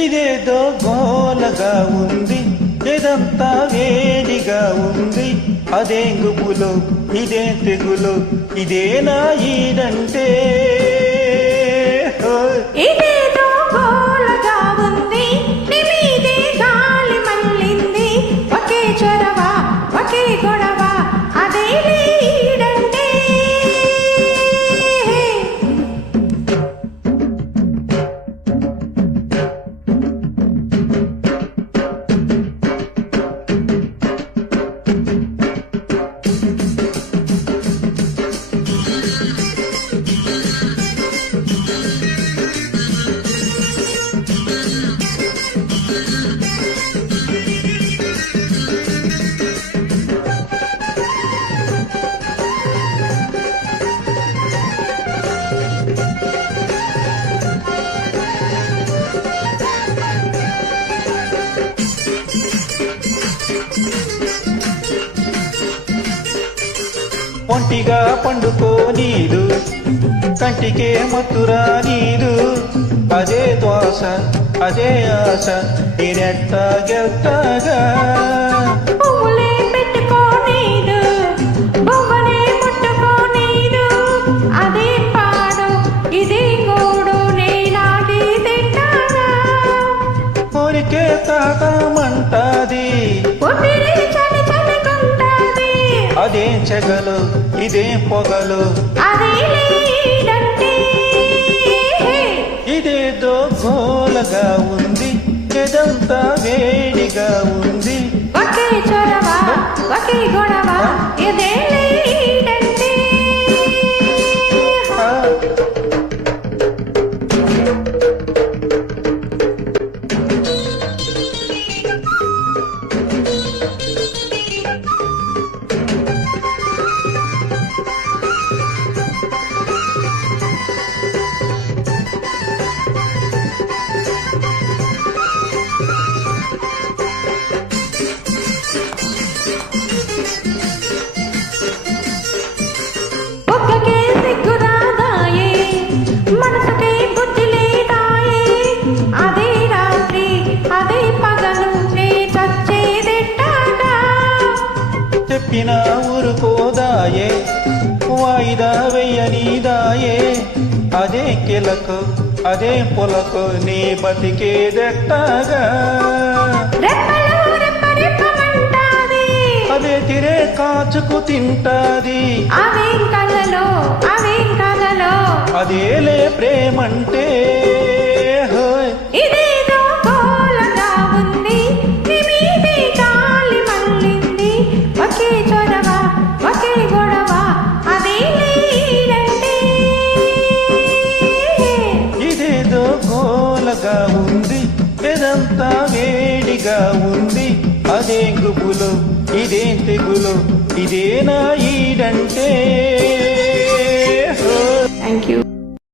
ఇదేదో గోలగా ఉంది, ఇదంతా వేడిగా ఉంది. అదే గుబులో ఇదే తెగులో, ఇదేనా ఈడంటే. ఇదేదో గోలగా ఉంది, నిమీదే గాలి మళ్ళింది. ఒకే చొరవ ఒకే గొడవ, అదే ఈడంటే. ఒంటిగా పండుకో నీదు, కంటికే మత్తురా నీదు. అదే శ్వాస అదే ఆశ, నేనెట్టా గెల్తాగా. పువ్వులే పెట్టుకో నీదు, బొమ్మలే ముట్టుకో నీదు. అదే పాడు ఇదే గోడు, నేనాగి తింటాగా. కోరికే తాతామంటాది, అదేం చెగలు ఇదేం పొగలు, ఇదేదో గోలగా ఉంది, ఇదంతా వేడిగా ఉంది. ఒకే చొరవ ఒకే గొడవ, ఇదే ఈడంటే. చెప్పిన ఊరుకోదాయే, వాయిదా వెయ్యనీదాయే. అదే కిలకు అదే పొలకు, నీ బతికేదెట్టాగా. అదే తిరే కాచుకు తింటాది, అదేలే ప్రేమంటే. ఇదేదో గోలగా ఉంది, ఇదంతా వేడిగా ఉంది. అదే గుబులో ఇదేం తెగులో, ఇదేనా ఈడంటే.